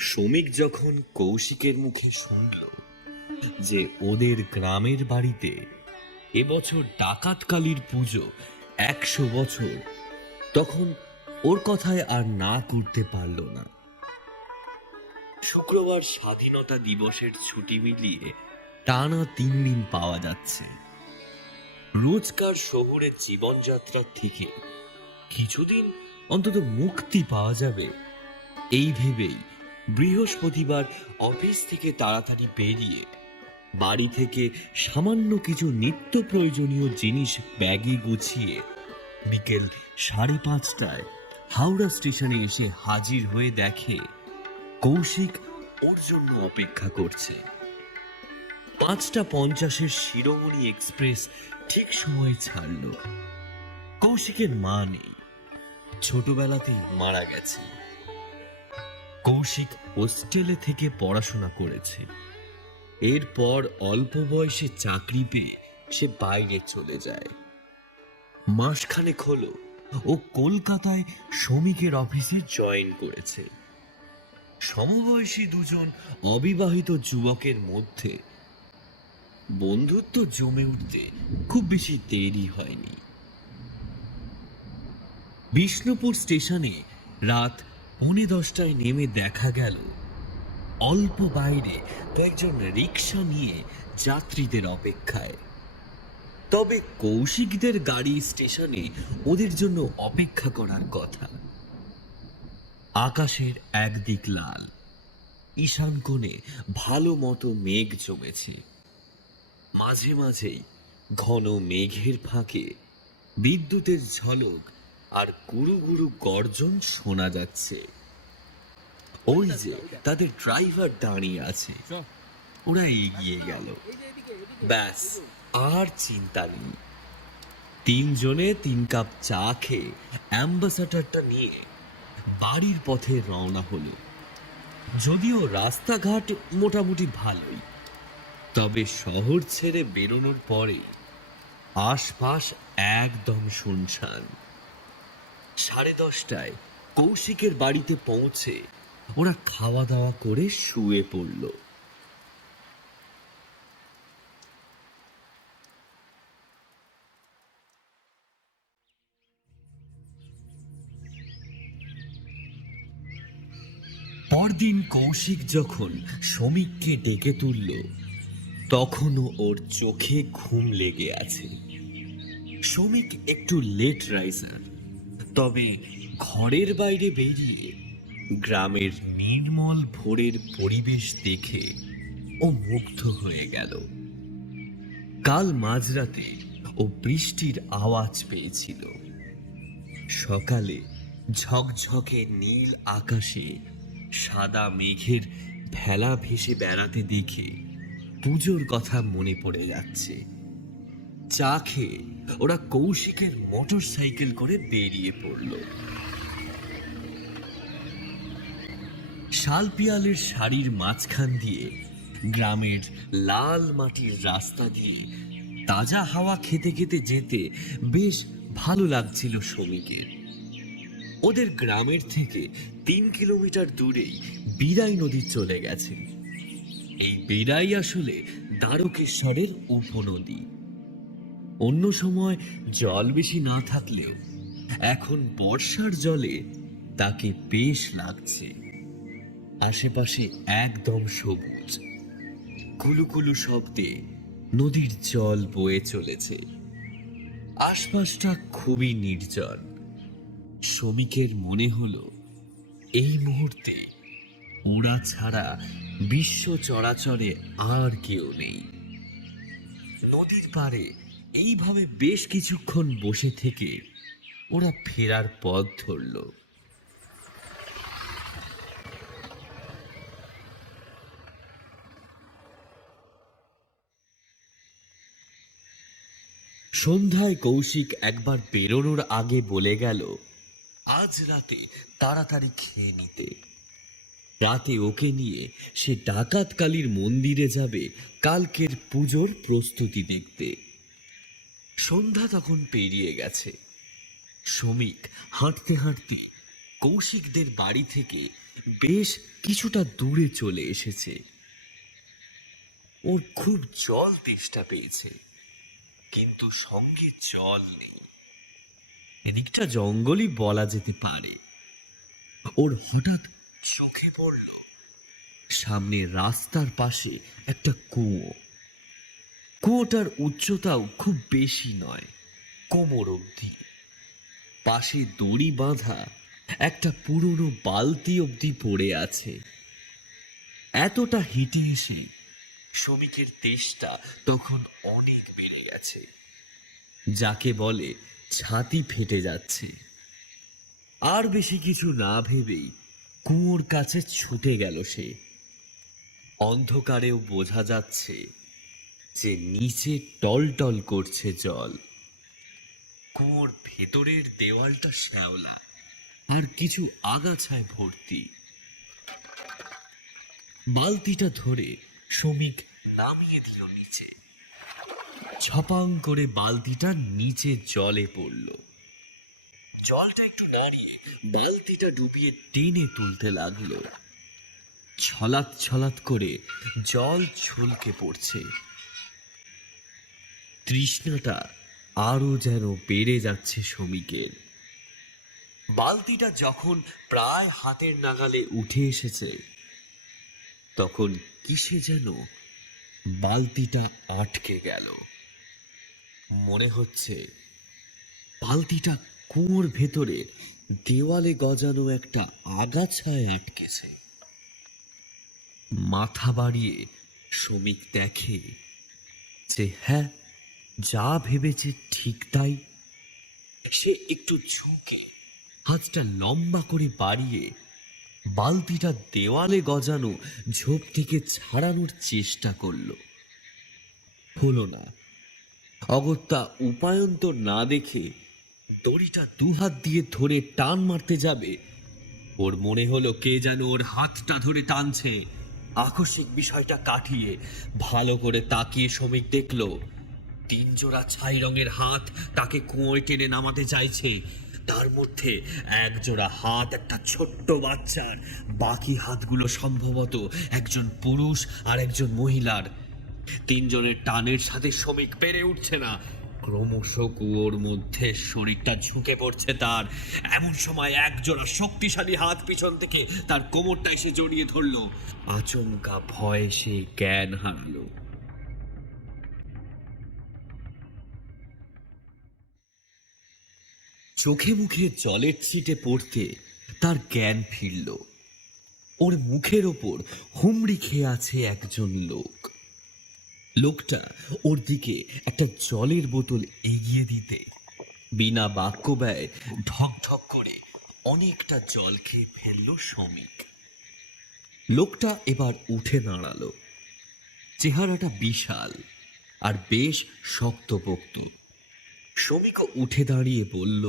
শ্রমিক যখন কৌশিকের মুখে শুনল যে ওদের গ্রামের বাড়িতে এবছর ডাকাতকালীর পুজো 100 বছর, তখন ওর কথায় আর না করতে পারল না। শুক্রবার স্বাধীনতা দিবসের ছুটি মিলিয়ে টানা 3 দিন পাওয়া যাচ্ছে। রোজকার শহরের জীবনযাত্রার থেকে কিছুদিন অন্তত মুক্তি পাওয়া যাবে, এই ভেবেই বৃহস্পতিবার অফিস থেকে তাড়াতাড়ি বেরিয়ে বাড়ি থেকে সামান্য কিছু নিত্য প্রয়োজনীয় জিনিস ব্যাগে গুছিয়ে বিকেল 5:30টায় হাওড়া স্টেশনে এসে হাজির হয়ে দেখে কৌশিক ওর জন্য অপেক্ষা করছে। 5:50 শিরোমণি এক্সপ্রেস ঠিক সময়ে ছাড়ল। কৌশিকের মা নেই, ছোটবেলাতেই মারা গেছে। কৌশিক হোস্টেলে থেকে পড়াশোনা করেছে, এরপর অল্প বয়সে চাকরি পেয়ে সে বাইরে চলে যায়। মাসখানেক হলো ও কলকাতায় শ্রমিকের অফিসে জয়েন করেছে। সমবয়সী দুজন অবিবাহিত যুবকের মধ্যে বন্ধুত্ব জমে উঠতে খুব বেশি দেরি হয়নি। বিষ্ণুপুর স্টেশনে রাত 9:10টায় নেমে দেখা গেল অল্প বাইরে কয়েকজন রিক্সা নিয়ে যাত্রীদের অপেক্ষায়। তবে কৌশিকদের গাড়ি স্টেশনে ওদের জন্য অপেক্ষা করার কথা। আকাশের একদিক লাল, ঈশান কোণে ভালো মতো মেঘ জমেছে। মাঝে মাঝেই ঘন মেঘের ফাঁকে বিদ্যুতের ঝলক আর গুরু গুরু গর্জন শোনা যাচ্ছে। ওই যে তাদের ড্রাইভার দাঁড়িয়ে আছে, ওরা এগিয়ে গেল। ব্যাস, আর চিন্তা নেই। 3 জনে 3 কাপ চা খেয়ে অ্যাম্বাসাডারটা নিয়ে বাড়ির পথে রওনা হলো। যদিও রাস্তাঘাট মোটামুটি ভালোই, তবে শহর ছেড়ে বেরোনোর পরে আশপাশ একদম শুনশান। 10:30টায় কৌশিকের বাড়িতে পৌঁছে ওরা খাওয়া দাওয়া করে শুয়ে পড়ল। পরদিন কৌশিক যখন শ্রমিককে ডেকে তুলল, তখনও ওর চোখে ঘুম লেগে আছে। শ্রমিক একটু লেট রাইজার, তবে ঘরের বাইরে বেরিয়ে গ্রামের নির্মল ভোরের পরিবেশ দেখে ও মুগ্ধ হয়ে গেল। কাল মাঝরাতে ও বৃষ্টির আওয়াজ পেয়েছিল। সকালে ঝকঝকে নীল আকাশে সাদা মেঘের ভেলা ভেসে বেড়াতে দেখে পুজোর কথা মনে পড়ে যাচ্ছে। চা খেয়ে ওরা কৌশিকের মোটর সাইকেল করে বেরিয়ে পড়ল। শালপিয়ালের শাড়ির মাঝখান দিয়ে গ্রামের লাল মাটির রাস্তা দিয়ে তাজা হাওয়া খেতে খেতে যেতে বেশ ভালো লাগছিল শ্রমিকের। ওদের গ্রামের থেকে 3 কিলোমিটার দূরেই বিরাই নদী চলে গেছে। এই বিরাই আসলে দ্বারকেশ্বরের উপনদী। অন্য সময় জল বেশি না থাকলেও এখন বর্ষার জলে তাকে বেশ লাগছে। আশেপাশে একদম সবুজ, কুলুকুলু শব্দে নদীর জল বয়ে চলেছে। আশপাশটা খুবই নির্জন। শ্রমিকের মনে হলো এই মুহূর্তে ওরা ছাড়া বিশ্ব চরাচরে আর কেউ নেই। নদীর পাড়ে এইভাবে বেশ কিছুক্ষণ বসে থেকে ওরা ফেরার পথ ধরল। সন্ধ্যায় কৌশিক একবার বেরোনোর আগে বলে গেল আজ রাতে তাড়াতাড়ি খেয়ে নিতে। রাতে ওকে নিয়ে সে ডাকাতকালীর মন্দিরে যাবে কালকের পুজোর প্রস্তুতি দেখতে। সন্ধ্যা তখন পেরিয়ে গেছে। শ্রমিক হাঁটতে হাঁটতে কৌশিকদের বাড়ি থেকে বেশ কিছুটা দূরে চলে এসেছে। ওর খুব জল তেষ্টা পেয়েছে, কিন্তু সঙ্গে জল নেই। এদিকটা জঙ্গলই বলা যেতে পারে। ওর হঠাৎ চোখে পড়ল সামনে রাস্তার পাশে একটা কুয়ো। কুয়োটার উচ্চতাও খুব বেশি নয়, কোমর অবধি। পাশে দড়ি বাঁধা একটা পুরনো বালতি অবধি পড়ে আছে। এতটা হেঁটে এসে শ্রমিকের তেষ্টা তখন অনেক বেড়ে গেছে, যাকে বলে ছাতি ফেটে যাচ্ছে। আর বেশি কিছু না ভেবেই কুয়োর কাছে ছুটে গেল সে। অন্ধকারেও বোঝা যাচ্ছে যে নিচে টলটল করছে জল। কুয়োর ভেতরের দেওয়ালটা শ্যাওলা আর কিছু আগাছায় ভর্তি। বালতিটা ধরে শ্রমিক নামিয়ে দিল নিচে। ছপাং করে বালতিটা নিচে জলে পড়ল। জলটা একটু নাড়িয়ে বালতিটা ডুবিয়ে টেনে তুলতে লাগলো। ছলাৎ ছলাৎ করে জল ছলকে পড়ছে। তৃষ্ণাটা আরো যেন বেড়ে যাচ্ছে শ্রমিকের। বালতিটা যখন প্রায় হাতের নাগালে উঠে এসেছে, তখন কিসে যেন বালতিটা আটকে গেল। মনে হচ্ছে বালতিটা কুয়োর ভেতরে দেওয়ালে গজানো একটা আগাছায় আটকেছে। মাথা বাড়িয়ে শ্রমিক দেখে যে হ্যাঁ, যা ভেবেছে ঠিক তাই। সে একটু ঝুঁকে হাতটা লম্বা করে বাড়িয়ে বালতিটা দেওয়ালে গজানো ঝোপ থেকে ছাড়ানোর চেষ্টা করল। হলো না। অগত্যা উপায়ন্তর না দেখে দড়িটা দুহাত দিয়ে ধরে টান মারতে যাবে, ওর মনে হলো কে যেন ওর হাতটা ধরে টানছে। আকস্মিক বিষয়টা কাটিয়ে ভালো করে তাকিয়ে শ্রমিক দেখল তিন জোড়া ছাই রঙের হাত তাকে কুয়োয় টেনে নামাতে চাইছে। তার মধ্যে এক জোড়া হাত একটা ছোট্ট বাচ্চার, বাকি হাতগুলো সম্ভবত একজন পুরুষ আর একজন মহিলার। তিনজনের টানের সাথে শ্রমিক পেরে উঠছে না। ক্রমশ কুয়োর মধ্যে শরীরটা ঝুঁকে পড়ছে তার। এমন সময় এক জোড়া শক্তিশালী হাত পিছন থেকে তার কোমরটা এসে জড়িয়ে ধরলো। আচমকা ভয়ে সে জ্ঞান হারালো। চোখে মুখে জলের ছিটে পড়তে তার জ্ঞান ফিরল। ওর মুখের ওপর হুমড়ি খেয়ে আছে একজন লোক। লোকটা ওর দিকে একটা জলের বোতল এগিয়ে দিতে বিনা বাক্য ব্যয় ঢক ঢক করে অনেকটা জল খেয়ে ফেলল শ্রমিক। লোকটা এবার উঠে দাঁড়ালো। চেহারাটা বিশাল আর বেশ শক্তপোক্ত। শ্রমিকও উঠে দাঁড়িয়ে বলল,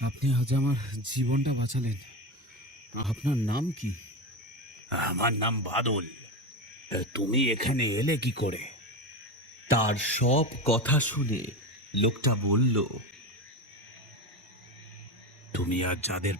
আপনি আজ আমার জীবনটা বাঁচালেন। আপনার নাম কি? আমার নাম বাদল। তুমি এখানে এলে কি করে? তার সব কথা শুনে লোকটা বলল, তুমি আর যাদের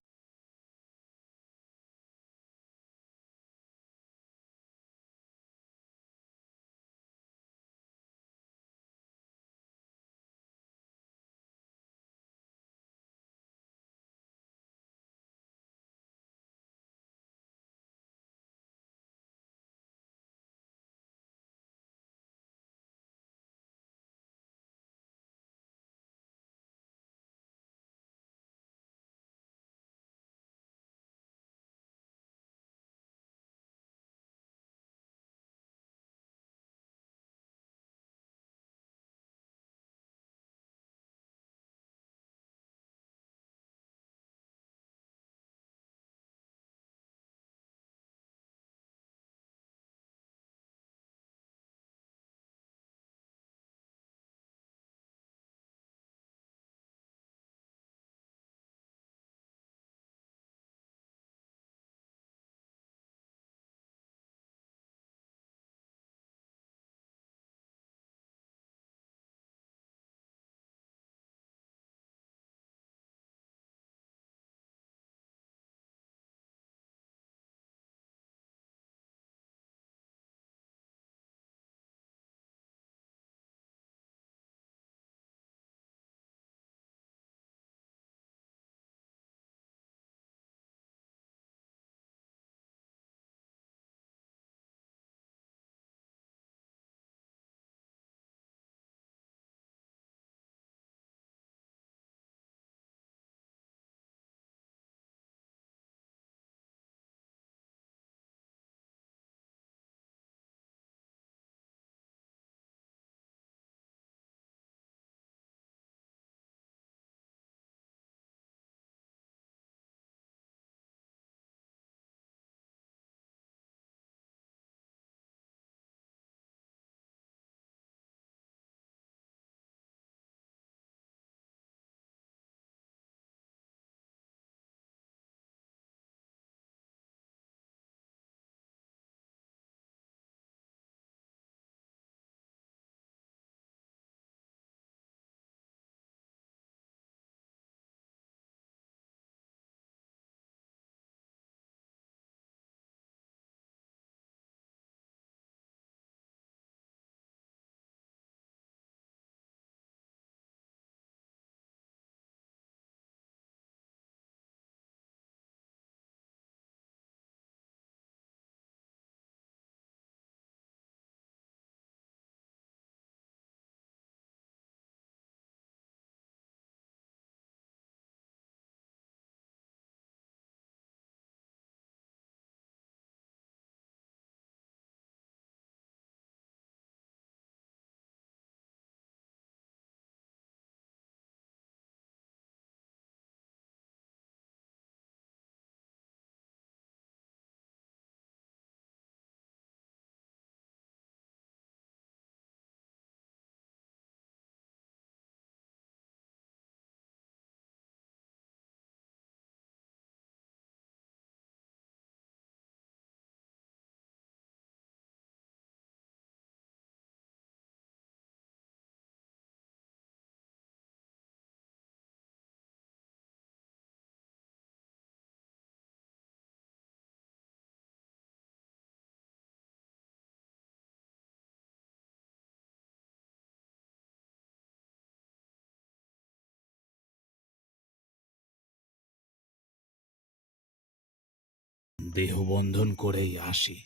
দেহবন্ধন করেই আসি,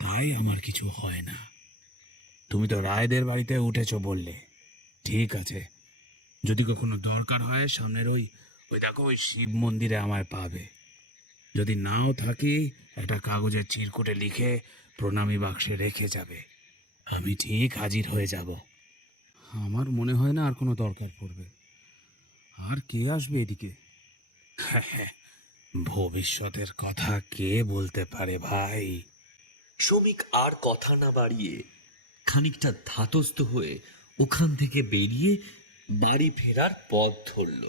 তাই আমার কিছু হয় না। তুমি তো রায়দের বাড়িতে উঠেছো বললে, ঠিক আছে। যদি কখনো দরকার হয় সামনের ওই ওই দেখো ওই শিব মন্দিরে আমায় পাবে। যদি নাও থাকি, একটা কাগজের চিরকুটে লিখে প্রণামী বাক্সে রেখে যাবে, আমি ঠিক হাজির হয়ে যাব। আমার মনে হয় না আর কোনো দরকার পড়বে। আর কে আসবে এদিকে? ভবিষ্যতের কথা কে বলতে পারে ভাই। শ্রমিক আর কথা না বাড়িয়ে খানিকটা ধাতস্থ হয়ে ওখান থেকে বেরিয়ে বাড়ি ফেরার পথ ধরল।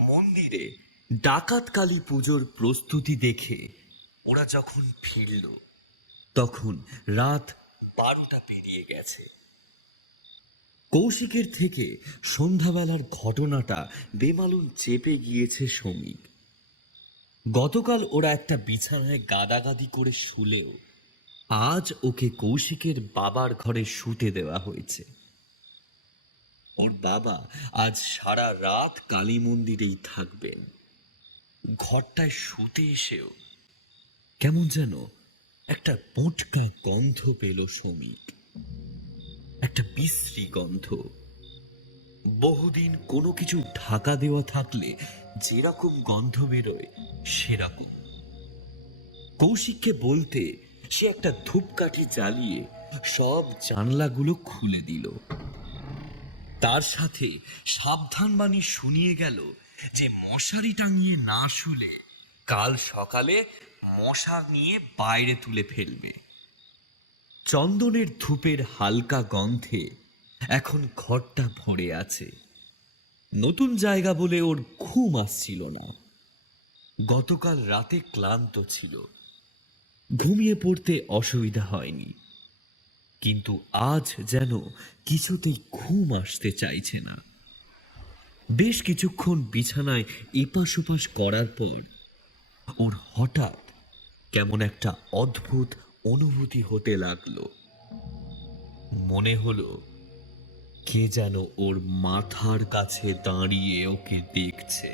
মন্দিরে ডাকাত কালী পুজোর প্রস্তুতি দেখে ওরা যখন ফিরল তখন রাত 12টা পেরিয়ে গেছে। কৌশিকের থেকে সন্ধ্যাবেলার ঘটনাটা বেমালুম চেপে গিয়েছে শ্রমিক। গতকাল ওরা একটা বিছানায় গাদাগাদি করে শুলেও আজ ওকে কৌশিকের বাবার ঘরে শুতে দেওয়া হয়েছে। ওর বাবা আজ সারা রাত কালী মন্দিরেই থাকবেন। ঘরটায় শুতে এসেও কেমন যেন একটা পোটকা গন্ধ পেল শ্রমিক, একটা বিশ্রী গন্ধ। বহুদিন কোনো কিছু ঢাকা দেওয়া থাকলে যেরকম গন্ধ বেরোয় সেরকম। কৌশিককে বলতে সে একটা ধূপকাঠি জ্বালিয়ে সব জানলাগুলো খুলে দিল। তার সাথে সাবধানবাণী শুনিয়ে গেল যে মশারি টাঙিয়ে না শুলে কাল সকালে মশা নিয়ে বাইরে তুলে ফেলবে। চন্দনের ধূপের হালকা গন্ধে এখন ঘরটা ভরে আছে। নতুন জায়গা বলে ওর ঘুম আসছিল না। গতকাল রাতে ক্লান্ত ছিল, ঘুমিয়ে পড়তে অসুবিধা হয়নি, কিন্তু আজ যেন কিছুতেই ঘুম আসতে চাইছে না। বেশ কিছুক্ষণ বিছানায় এপাশ ওপাশ করার পর ওর হঠাৎ কেমন একটা অদ্ভুত অনুভূতি হতে লাগলো। মনে হলো কে যেন ওর মাথার কাছে দাঁড়িয়ে ওকে দেখছে।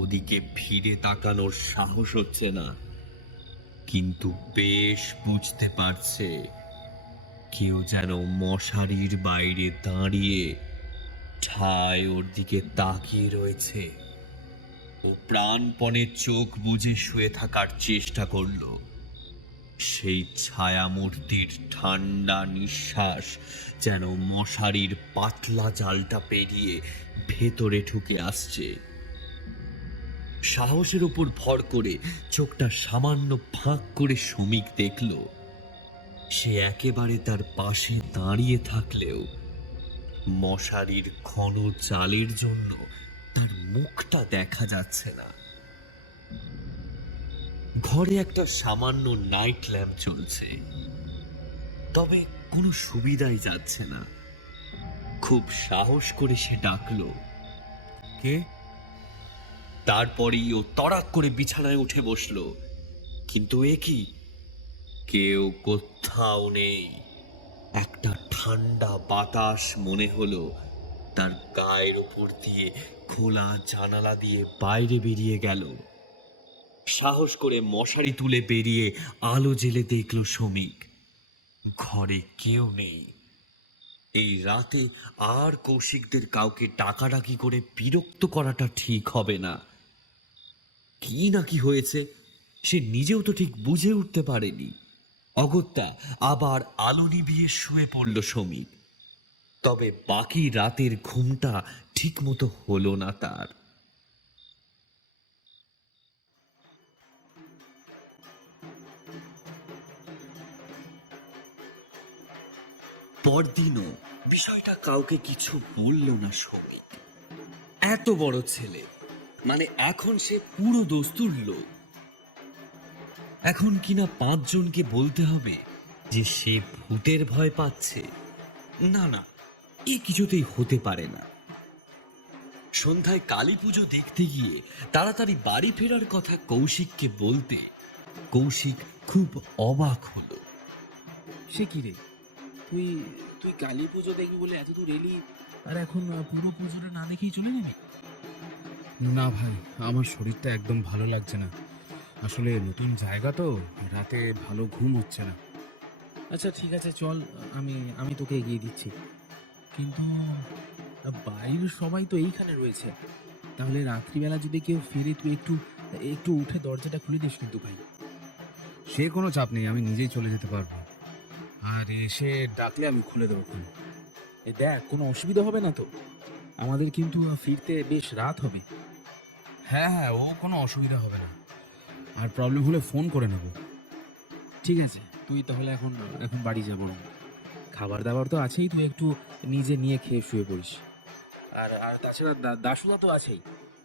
ওদিকে ফিরে তাকানোর সাহস হচ্ছে না, কিন্তু বেশ বুঝতে পারছে কেউ যেন মশারির বাইরে দাঁড়িয়ে ঠায় ওর দিকে তাকিয়ে রয়েছে। ও প্রাণপণে চোখ বুজে শুয়ে থাকার চেষ্টা করলো। সেই ছায়ামূর্তির ঠান্ডা নিঃশ্বাস যেন মশারির পাতলা জালটা পেরিয়ে ভেতরে ঢুকে আসছে। সাহসের উপর ভর করে চোখটা সামান্য ফাঁক করে শ্রমিক দেখল সে একেবারে তার পাশে দাঁড়িয়ে থাকলেও মশারির ঘন জালের জন্য তার মুখটা দেখা যাচ্ছে না। ঘরে একটা সামান্য নাইট ল্যাম্প চলছে, তবে কোনো সুবিধাই যাচ্ছে না। খুব সাহস করে সে ডাকলো, কে? তারপরেই ও তড়াক করে বিছানায় উঠে বসলো। কিন্তু এ কি, কেউ কোথাও নেই। একটা ঠান্ডা বাতাস মনে হলো তার গায়ের উপর দিয়ে খোলা জানালা দিয়ে বাইরে বেরিয়ে গেল। সাহস করে মশারি তুলে বেরিয়ে আলো জেলে দেখল শ্রমিক ঘরে কেউ নেই। এই রাতে আর কৌশিকদের কাউকে ডাকাডাকি করে বিরক্ত করাটা ঠিক হবে না। কি না কি হয়েছে সে নিজেও তো ঠিক বুঝে উঠতে পারেনি। অগত্যা আবার আলো নিভিয়ে শুয়ে পড়ল শ্রমিক। তবে বাকি রাতের ঘুমটা ঠিক মতো হলো না তার। পরদিনও বিষয়টা কাউকে কিছু বলল না শ্রমিক। এত বড় ছেলে, মানে এখন সে পুরো দস্তুর লোক। এখন কিনা 5 জনকে বলতে হবে যে সে ভূতের ভয় পাচ্ছে? না না, এ কিছুতেই হতে পারে না। সন্ধ্যায় কালী পুজো দেখতে গিয়ে তাড়াতাড়ি বাড়ি ফেরার কথা কৌশিককে বলতে কৌশিক খুব অবাক হলো। সে কি রে? তুই তুই কালী পুজো দেখবি বলে এত দূর এলি, আর এখন পুরো পুজোটা না দেখেই চলে যাবি? না ভাই, আমার শরীরটা একদম ভালো লাগছে না। আসলে নতুন জায়গা তো, রাতে ভালো ঘুম হচ্ছে না। আচ্ছা ঠিক আছে, চল, আমি আমি তোকে এগিয়ে দিচ্ছি। কিন্তু বাড়ির সবাই তো এইখানে রয়েছে, তাহলে রাত্রিবেলা যদি কেউ ফিরে তুই একটু একটু উঠে দরজাটা খুলে দিস কিন্তু ভাই। সে কোনো চাপ নেই, আমি নিজেই চলে যেতে পারবো। আর এসে ডাকলে আমি খুলে দেবো। দেখ, কোনো অসুবিধা হবে না তো? আমাদের কিন্তু ফিরতে বেশ রাত হবে। হ্যাঁ হ্যাঁ, ও কোনো অসুবিধা হবে না। আর প্রবলেম হলে ফোন করে নেব। ঠিক আছে, তুই তাহলে এখন এখন বাড়ি যাব না। খাবার দাবার তো আছেই, তুই একটু নিজে নিয়ে খেয়ে শুয়ে পড়িস। আর আর তাছাড়া দাসুদা তো আছেই,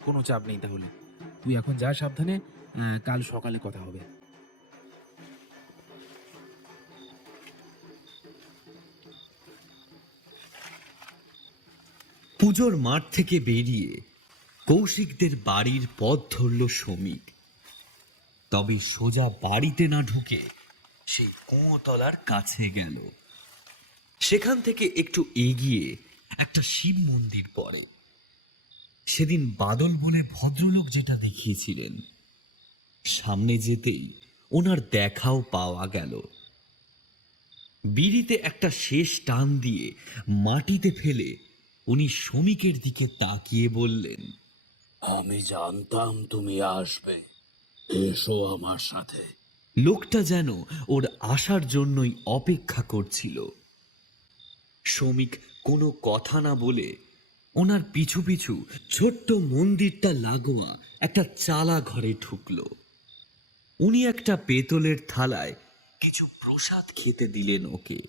কোনো চাপ নেই। তাহলে তুই এখন যা, সাবধানে। কাল সকালে কথা হবে। পুজোর মাঠ থেকে বেরিয়ে কৌশিকদের বাড়ির পথ ধরল শ্রমিক। তবে সোজা বাড়িতে না ঢুকে সেই কুঁয়োতলার কাছে গেল। সেখান থেকে একটু এগিয়ে একটা শিব মন্দির পড়ে। সেদিন বাদল বলে ভদ্রলোক যেটা দেখিয়েছিলেন, সামনে যেতেই ওনার দেখাও পাওয়া গেল। বিড়িতে একটা শেষ টান দিয়ে মাটিতে ফেলে উনি শ্রমিকের দিকে তাকিয়ে বললেন, আমি জানতাম তুমি আসবে, এসো আমার সাথে। লোকটা যেন ওর আসার জন্যই অপেক্ষা করছিল। শ্রমিক কোনো কথা না বলে ওনার পিছু পিছু ছোট্ট মন্দিরটা লাগোয়া একটা চালা ঘরে ঢুকলো। উনি একটা পেতলের থালায় কিছু প্রসাদ খেতে দিলেন ওকে।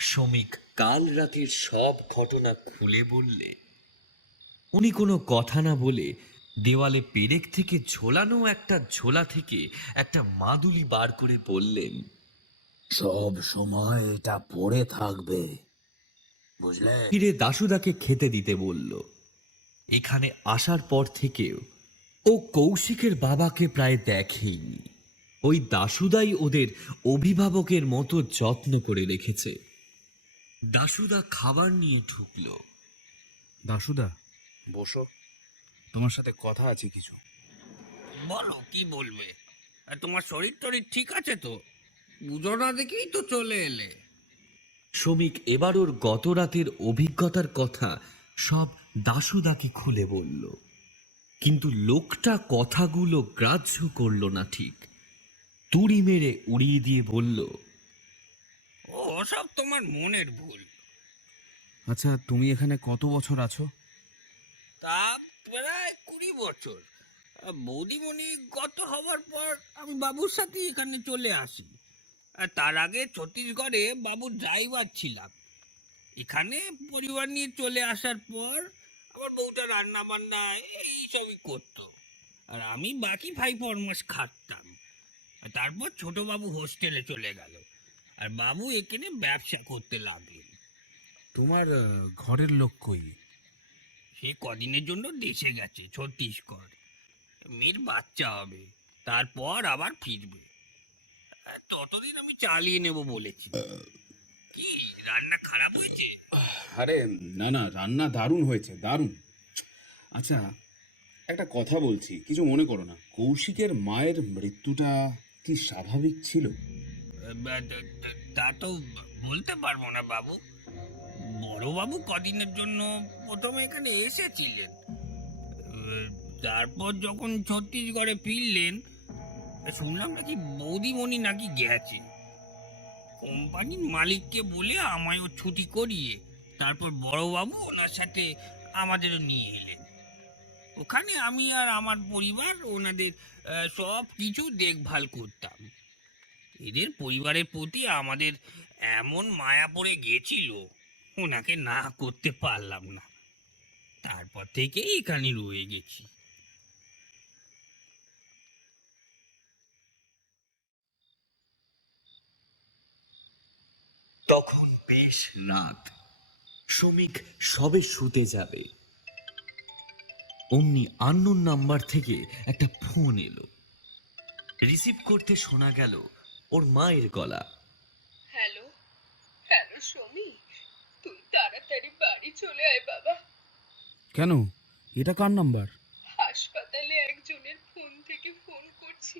শ্রমিক কাল রাতের সব ঘটনা খুলে বললে উনি কোনো কথা না বলে দেওয়ালে পেরেক থেকে ঝোলানো একটা ঝোলা থেকে একটা মাদুলি বার করে বললেন, সব সময় এটা পড়ে থাকবে, বুঝলে? ফিরে দাশুদাকে খেতে দিতে বলল। এখানে আসার পর থেকেও ও কৌশিকের বাবাকে প্রায় দেখেইনি। ওই দাশুদাই ওদের অভিভাবকের মতো যত্ন করে রেখেছে। দাশুদা খাবার নিয়ে ঢুকলো। দাসুদা, বসো, তোমার সাথে কথা আছে কিছু। বলো, কি বলবে? আর তোমার শরীর টরীর ঠিক আছে তো? পুজো না দেখেই তো চলে এলে। শ্রমিক এবার ওর গত রাতের অভিজ্ঞতার কথা সব দাশুদাকে খুলে বলল। কিন্তু লোকটা কথাগুলো গ্রাহ্য করল না ঠিক। তুড়ি মেরে উড়িয়ে দিয়ে বলল, ও সব তোমার মনের ভুল। আচ্ছা, তুমি এখানে কত বছর আছো? তা প্রায় 20 বছর। বৌদিমণি গত হওয়ার পর আমি বাবুর সাথে এখানে চলে আসি। আর তার আগে ছত্তিশগড়ে বাবুর ড্রাইভার ছিলাম। এখানে পরিবার নিয়ে চলে আসার পর আমার বউটা রান্না বান্না এইসবই করতো, আর আমি বাকি 5 মাস খাটতাম। আর তারপর ছোট বাবু হোস্টেলে চলে গেল, আর বাবু এখানে ব্যবসা করতে লাগলেন। তোমার ঘরের লোক কই? সে কদিনের জন্য দেশে গেছে ছত্তিশগড়। মেয়ের বাচ্চা হবে, তারপর আবার ফিরবে। আর ততদিন আমি চালিয়ে নেব বলেছি। কি রান্না খারাপ হয়েছে? আরে না না, রান্না দারুণ হয়েছে, দারুণ। আচ্ছা, একটা কথা বলছি, কিছু মনে করো না। কৌশিকের মায়ের মৃত্যুটা কি স্বাভাবিক ছিল? তা তো বলতে পারবো না বাবু। বড়বাবু কদিনের জন্য প্রথমে এখানে এসেছিলেন। তারপর যখন ছত্তিশগড়ে ফিরলেন, শুনলাম নাকি বৌদিমণি নাকি গেছে। কোম্পানির মালিককে বলে আমায়ও ছুটি করিয়ে তারপর বড়বাবু ওনার সাথে আমাদেরও নিয়ে এলেন। ওখানে আমি আর আমার পরিবার ওনাদের সব কিছু দেখভাল করতাম। এদের পরিবারের প্রতি আমাদের এমন মায়া পড়ে গেছিল, ওনাকে না করতে পারলাম না। তারপর থেকে এখানে রয়ে গেছি। তখন বেশ রাত, শ্রমিক সবে শুতে যাবে। অমনি আননোন নাম্বার থেকে একটা ফোন এলো। রিসিভ করতে শোনা গেল ওর মায়ের গলা। হ্যালো হ্যালো, সমী, তুই তাড়াতাড়ি বাড়ি চলে আয় বাবা। কেন? এটা কার নাম্বার? হাসপাতালে একজনের ফোন থেকে ফোন করছি।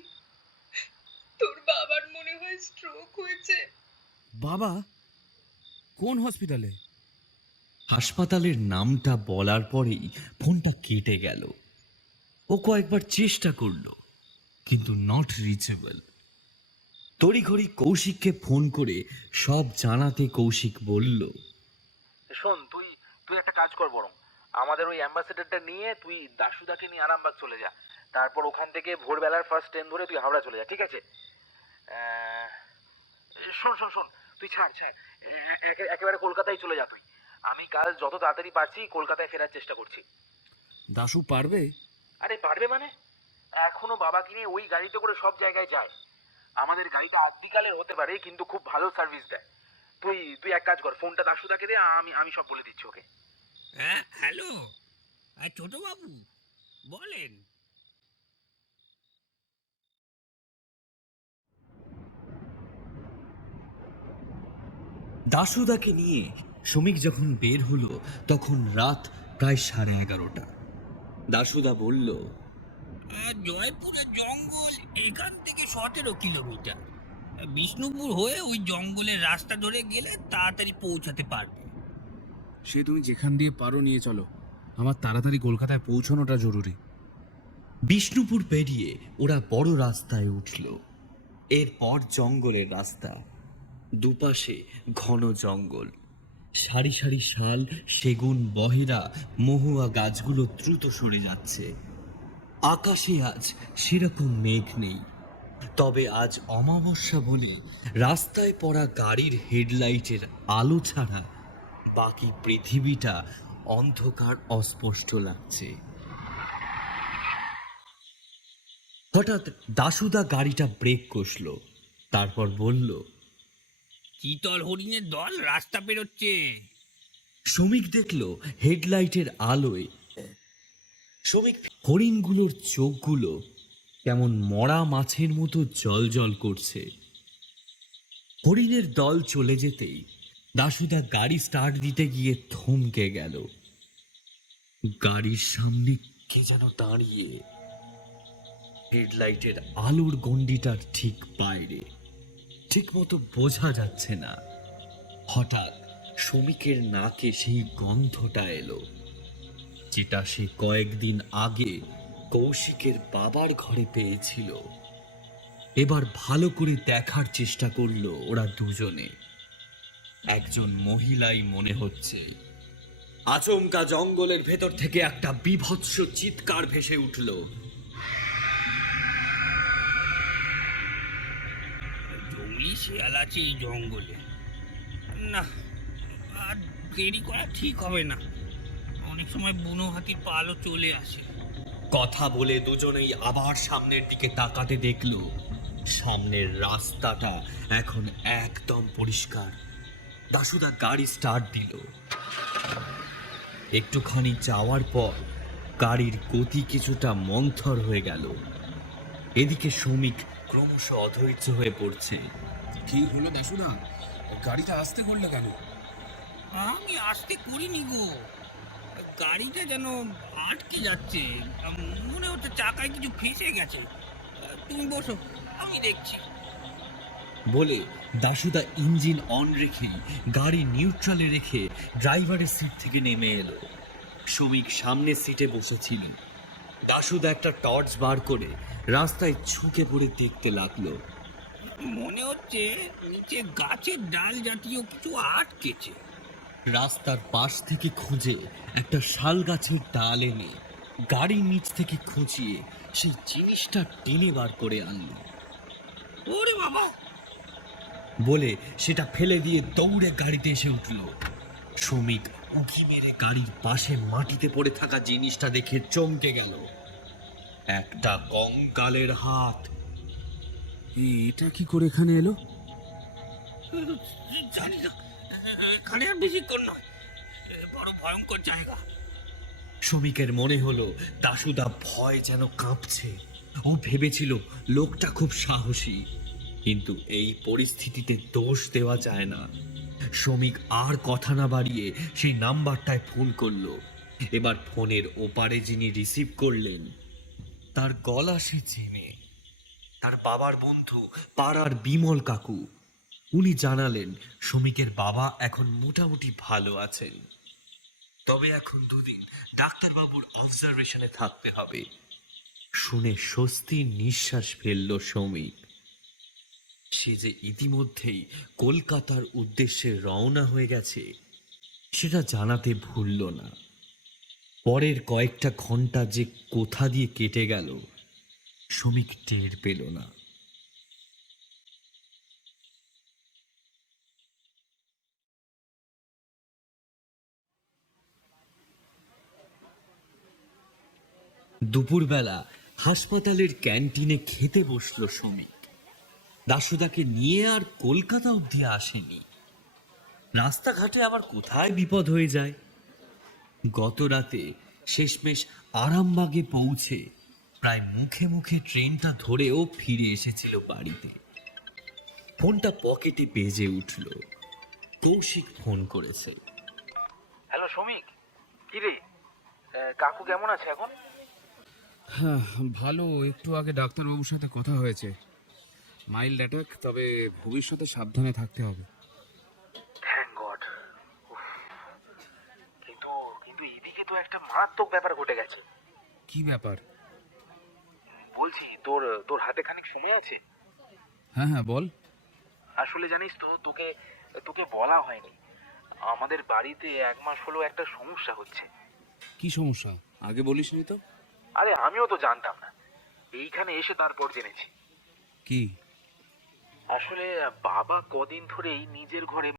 তোর বাবার মনে হয় স্ট্রোক হয়েছে। বাবা? কোন হসপিটালে? হাসপাতালের নামটা বলার পরেই ফোনটা কেটে গেল। ও কয়েকবার চেষ্টা করলো, কিন্তু নট রিচেবল। তড়িঘড়ি কৌশিককে ফোন করে সব জানাতে কৌশিক বলল, শোন, তুই তুই একটা কাজ কর, বরং আমাদের ওই অ্যাম্বাসেডরটা নিয়ে তুই দাশুদাকে নিয়ে আরামবাগ চলে যা। তারপর ওখান থেকে ভোরবেলার ফার্স্ট ট্রেন ধরে তুই হাওড়া চলে যা, ঠিক আছে? শোন শোন শোন, তুই ছাড় ছাড়, একেবারে কলকাতায় চলে যা তুই। আমি কাল যত তাড়াতাড়ি পারছি কলকাতায় ফেরার চেষ্টা করছি। দাশু পারবে? আরে পারবে মানে? এখনো বাবাকে নিয়ে ওই গাড়িতে করে সব জায়গায় যায়। আমাদের গাড়িটা আদ্যিকালের হতে পারে, কিন্তু খুব ভালো সার্ভিস দেয়। তুই তুই এক কাজ কর, ফোনটা দাশুদাকে দে, আমি আমি সব বলে দিচ্ছি ওকে। হ্যাঁ, হ্যালো, ছোট বাবু বলেন। দাশুদাকে নিয়ে শ্রমিক যখন বের হলো তখন রাত প্রায় 11:30। দাশুদা বলল, জয়পুরের জঙ্গল এখান থেকে 17 কিলোমিটার। বিষ্ণুপুর হয়ে ওই জঙ্গলের রাস্তা ধরে গেলে তাড়াতাড়ি পৌঁছাতে পারবে। সে তুমি যেখান দিয়ে পারো নিয়ে চলো, আমার তাড়াতাড়ি কলকাতায় পৌঁছানোটা জরুরি। বিষ্ণুপুর পেরিয়ে ওরা বড় রাস্তায় উঠল। এরপর জঙ্গলের রাস্তা, দুপাশে ঘন জঙ্গল, সারি সারি শাল, সেগুন, বহেরা, মহুয়া গাছগুলো দ্রুত সরে যাচ্ছে। আকাশে আজ সেরকম মেঘ নেই, তবে আজ অমাবস্যা বলে রাস্তায় পড়া গাড়ির হেডলাইটের আলো ছাড়া বাকি পৃথিবীটা অন্ধকার, অস্পষ্ট লাগছে। হঠাৎ দাশুদা গাড়িটা ব্রেক কষল, তারপর বলল, চিতল হরিণের দল রাস্তা পেরোচ্ছে। শ্রমিক দেখল হেডলাইটের আলোয় হরিণগুলোর চোখগুলো কেমন মরা মাছের মতো জল করছে। হরিণের দল চলে যেতেই দাশুদা গাড়ি স্টার্ট দিতে গিয়ে থমকে গেল। গাড়ির সামনে কে যেন দাঁড়িয়ে, হেডলাইটের আলোর গণ্ডিটার ঠিক বাইরে, ঠিক মতো বোঝা যাচ্ছে না। হঠাৎ শ্রমিকের নাকে সেই গন্ধটা এলো, যেটা সে কয়েকদিন আগে কৌশিকের বাবার ঘরে পেয়েছিল। এবার ভালো করে দেখার চেষ্টা করলো ওরা দুজনে। একজন মহিলাই মনে হচ্ছে। আচমকা জঙ্গলের ভেতর থেকে একটা বীভৎস চিৎকার ভেসে উঠল। জঙ্গলি শেয়াল আছে এই জঙ্গলে। না, আর দেরি করা ঠিক হবে না। অনেক সময় বুনো হাতির পালও চলে আসে। কথা বলে দুজনেই আবার সামনের দিকে তাকাতে দেখলো সামনের রাস্তাটা এখন একদম পরিষ্কার। দাশুদা গাড়ি স্টার্ট দিল। একটুখানি যাওয়ার পর গাড়ির গতি কিছুটা মন্থর হয়ে গেল। এদিকে শ্রমিক ক্রমশ অধৈর্য হয়ে পড়ছে। কি হলো দাশুদা? গাড়িটা আসতে করলে কেন? আমি আসতে করিনি গো, গাড়িটা যেন আটকে যাচ্ছে। মনে হচ্ছে চাকায় কিছু ফেঁসে গেছে। তুমি বসো, আমি দেখছি। বলে দাশুদা ইঞ্জিন অন রেখে গাড়ি নিউট্রালে রেখে ড্রাইভারের সিট থেকে নেমে এলো। শ্রমিক সামনের সিটে বসেছিল। দাশুদা একটা টর্চ বার করে রাস্তায় ঝুঁকে পড়ে দেখতে লাগলো। মনে হচ্ছে নিচে গাছের ডাল জাতীয় কিছু আটকেছে। রাস্তার পাশ থেকে খুঁজে একটা শাল গাছের ডাল এনে গাড়ির নিচ থেকে খুঁচিয়ে সেই জিনিসটা টেনে বার করে আনলো। ওরে বাবা! বলে সেটা ফেলে দিয়ে দৌড়ে গাড়িতে এসে উঠল। শ্রমিক উঁকি মেরে গাড়ির পাশে মাটিতে পড়ে থাকা জিনিসটা দেখে চমকে গেল। একটা কঙ্কালের হাত। এটা কি করে এখানে এলো? জানি না, এখানে আর বেশিক্ষণ নয়, বড় ভয়ঙ্কর জায়গা। শ্রমিকের মনে হলো দাশুদা ভয় যেন কাঁপছে। ও ভেবেছিল লোকটা খুব সাহসী, কিন্তু এই পরিস্থিতিতে দোষ দেওয়া যায় না। শ্রমিক আর কথা না বাড়িয়ে সেই নাম্বারটায় ফোন করলো। এবার ফোনের ওপারে যিনি রিসিভ করলেন তার গলা সে চেনে, তার বাবার বন্ধু পাড়ার বিমল কাকু। উনি জানালেন শ্রমিকের বাবা এখন মোটামুটি ভালো আছেন, তবে এখন দুদিন ডাক্তারবাবুর অবজারভেশনে থাকতে হবে। শুনে স্বস্তির নিঃশ্বাস ফেলল শ্রমিক। সে যে ইতিমধ্যেই কলকাতার উদ্দেশ্যে রওনা হয়ে গেছে সেটা জানাতে ভুলল না। পরের কয়েকটা ঘন্টা যে কোথা দিয়ে কেটে গেল শ্রমিক টের পেল না। দুপুরবেলা হাসপাতালের ক্যান্টিনে খেতে বসলো শ্রমিক। দাশুদাকে নিয়ে আর কলকাতা অবধি আসেনি, রাস্তাঘাটে আবার কোথায় বিপদ হয়ে যায়। গত রাতে শেষমেশ আরামবাগে পৌঁছে প্রায় মুখে মুখে ট্রেনটা ধরেও ফিরে এসেছিল বাড়িতে। ফোনটা পকেটে বেজে উঠল। কৌশিক ফোন করেছে। হ্যালো শ্রমিক, কি রে, কাকু কেমন আছে এখন? হ্যাঁ, ভালো। একটু আগে ডাক্তারবাবুর সাথে কথা হয়েছে। মাইল্ড অ্যাটাক, তবে ভবিষ্যতে সাবধানে থাকতে হবে। Thank god. কিন্তু কিন্তু এদিকে তো একটা মারাত্মক ব্যাপার ঘটে গেছে। কি ব্যাপার? বলছি, তোর তোর হাতে খানিক সময় আছে? হ্যাঁ হ্যাঁ, বল। আসলে জানিস তো, তোকে তোকে বলা হয়নি, আমাদের বাড়িতে 1 মাস হলো একটা সমস্যা হচ্ছে। কি সমস্যা? আগে বলিসনি তো। আরে আমিও তো জানতাম না, এইখানে এসে তারপর জেনেছি। কি? আসলে বাবা কদিন ধরেই নিজের ঘরে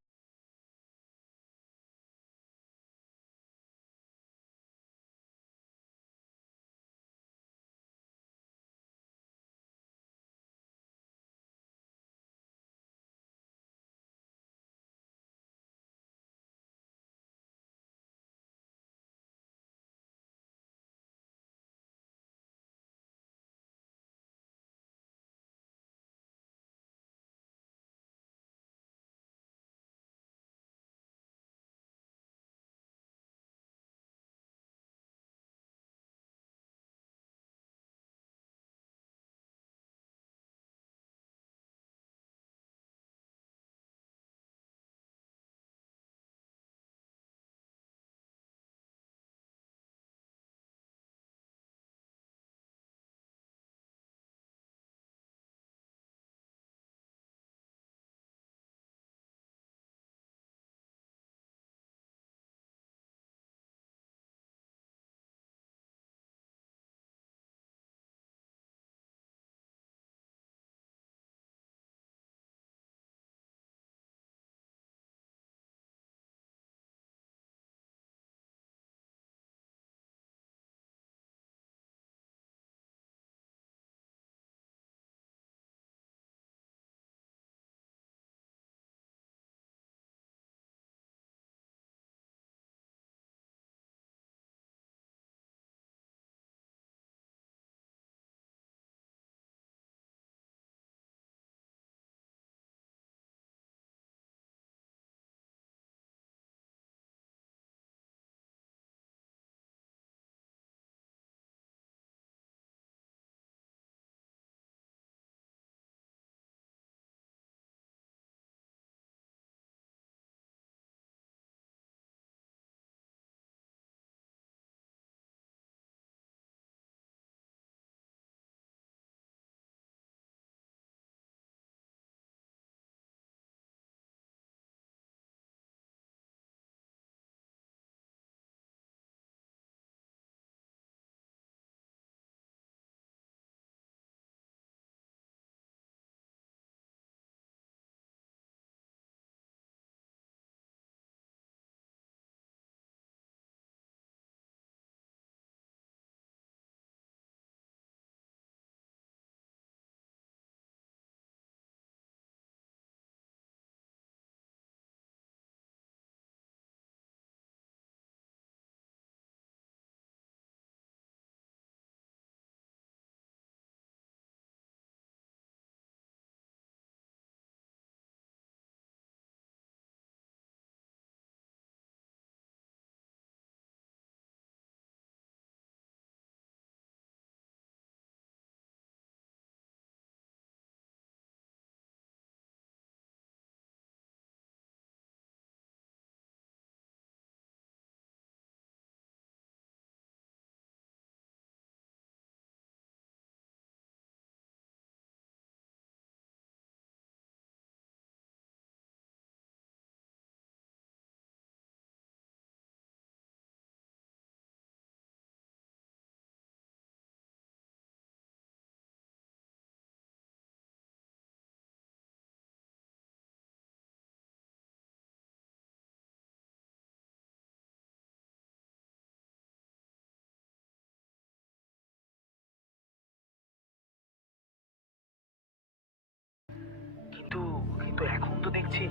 তো দেখছি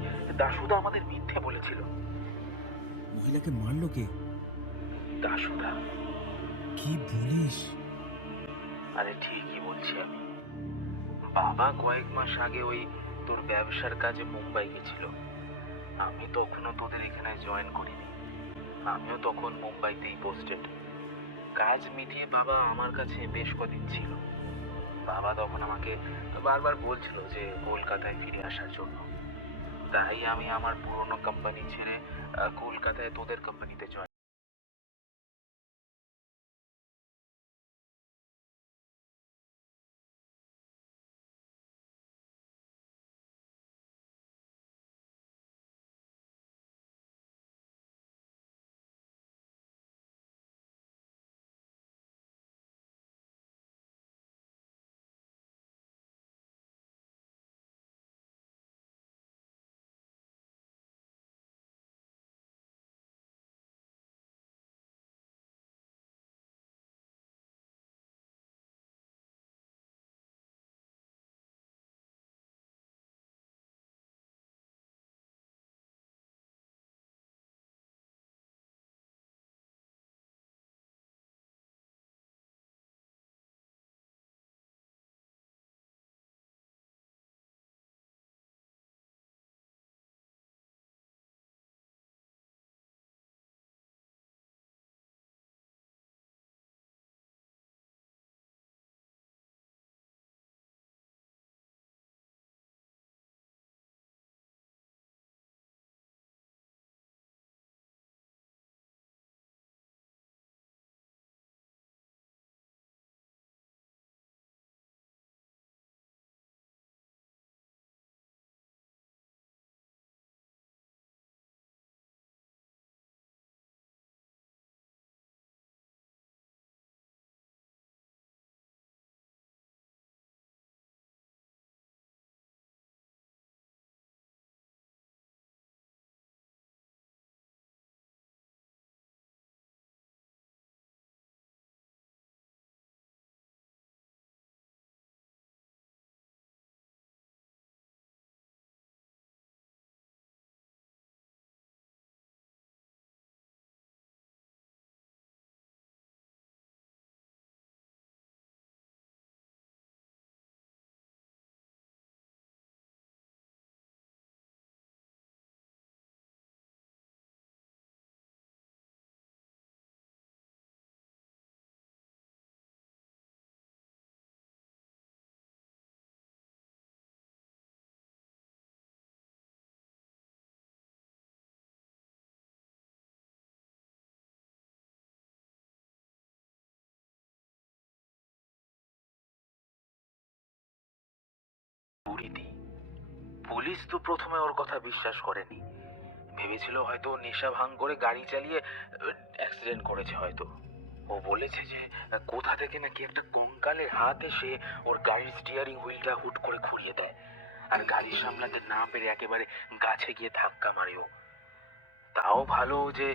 দাশুদা আমাদের মিথ্যে বলেছিল। মহিলাকে মারলো কে? দাশুদা। কি বলিস? আরে ঠিকই বলছি আমি। বাবা কয়েক মাস আগে ওই তোর ব্যবসার কাজে মুম্বাই গেছিল। আমি তখনও তোদের এখানে জয়েন করিনি, আমিও তখন মুম্বাইতেই পোস্টেড। কাজ মিটিয়ে বাবা আমার কাছে বেশ কদিন ছিল। বাবা তখন আমাকে বারবার বলছিল যে কলকাতায় ফিরে আসার জন্য। তাই আমি আমার পুরনো কোম্পানি ছেড়ে কলকাতায় তোদের কোম্পানিতে জয়েন। বুড়িদি। পুলিশ তো প্রথমে ওর কথা বিশ্বাস করেনি, ভেবেছিল হয়তো নেশা ভাঙ করে গাড়ি চালিয়ে অ্যাক্সিডেন্ট করেছে হয়তো। ও বলেছে যে কোথা থেকে নাকি একটা কঙ্কালের হাত এসে ওর গাড়ির স্টিয়ারিং হুইলটা হুট করে ঘুরিয়ে দেয়, আর গাড়ি সামলাতে না পেরে একেবারে গাছে গিয়ে ধাক্কা মারে ও। তাও ভালো যে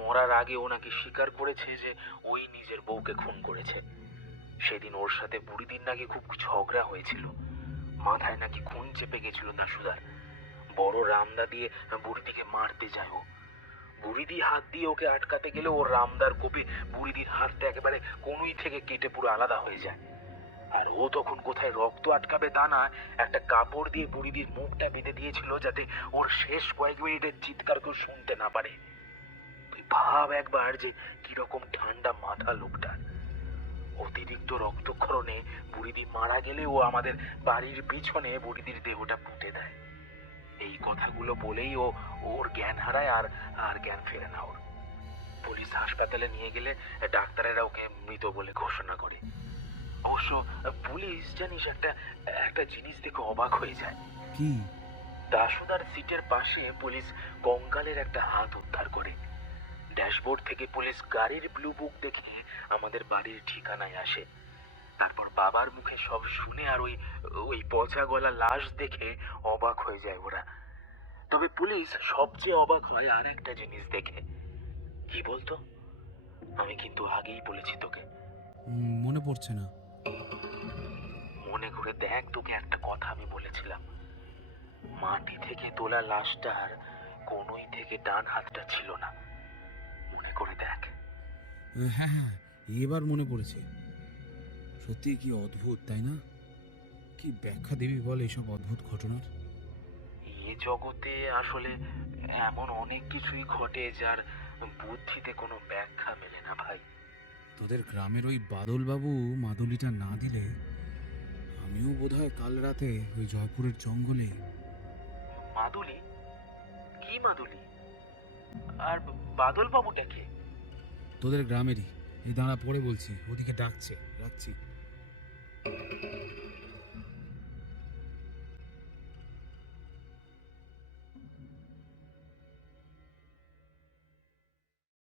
মরার আগে ও নাকি স্বীকার করেছে যে ওই নিজের বউকে খুন করেছে। সেদিন ওর সাথে বুড়িদিন নাকি খুব ঝগড়া হয়েছিল, মাথায় নাকি খুন চেপে গেছিল দাশুদার। বড় রামদা দিয়ে বুড়িদিকে মারতে যায় ও। বুড়িদি হাত দিয়ে ওকে আটকাতে গেলে ওর রামদার কোপে বুড়িদির হাতটা একেবারে কনুই থেকে কেটে পুরো আলাদা হয়ে যায়। আর ও তখন কোথায় রক্ত আটকাবে তা না, একটা কাপড় দিয়ে বুড়িদির মুখটা বেঁধে দিয়েছিল যাতে ওর শেষ কয়েক মিনিটের চিৎকার কেউ শুনতে না পারে। তুই ভাব একবার যে কিরকম ঠান্ডা মাথা লোকটার। অতিরিক্ত রক্তক্ষরণে বুড়িদি মারা গেলে ও আমাদের বাড়ির পিছনে বুড়িদির দেহটা পুঁতে দেয়। এই কথাগুলো বলেই ও ওর জ্ঞান হারায়, আর আর জ্ঞান ফেরে না ওর। পুলিশ হাসপাতালে নিয়ে গেলে ডাক্তারেরা ওকে মৃত বলে ঘোষণা করে। অবশ্য পুলিশ জানিস একটা একটা জিনিস দেখে অবাক হয়ে যায়। কি? দাশুদার সিটের পাশে পুলিশ কঙ্কালের একটা হাত উদ্ধার করে। ড্যাশবোর্ড থেকে পুলিশ গাড়ির ব্লু বুক দেখে আমাদের বাড়ির ঠিকানায় আসে। তারপর বাবার মুখে সব শুনে আর ওই ওই পচা গলা লাশ দেখে অবাক হয়ে যায় ওরা। তবে পুলিশ সবচেয়ে অবাক হয় আর একটা জিনিস দেখে। কি বলতো? আমি কিন্তু আগেই বলেছি তোকে। মনে পড়ছে না। মনে করে দেখ, তোকে একটা কথা আমি বলেছিলাম। মাটি থেকে তোলা লাশটার কোনোই থেকে ডান হাতটা ছিল না। মনে করে দেখ। হ্যাঁ হ্যাঁ, এবার মনে পড়েছে। সত্যি কি অদ্ভুত, তাই না? কি ব্যাখ্যা দিবি বল এইসব অদ্ভুত ঘটনার? এ জগতে আসলে এমন অনেক কিছুই ঘটে যার বুদ্ধিতে কোনো ব্যাখ্যা মেলে না ভাই। তোদের গ্রামের ওই বাদলবাবু মাদুলিটা না দিলে আমিও বোধহয় কাল রাতে ওই জয়পুরের জঙ্গলে। মাদুলি? কি মাদুলি? আর বাদল বাবুটা কে? তোদের গ্রামেরই। এই দাঁড়া, পড়ে বলছি, ওদিকে ডাকছে, রাখছি।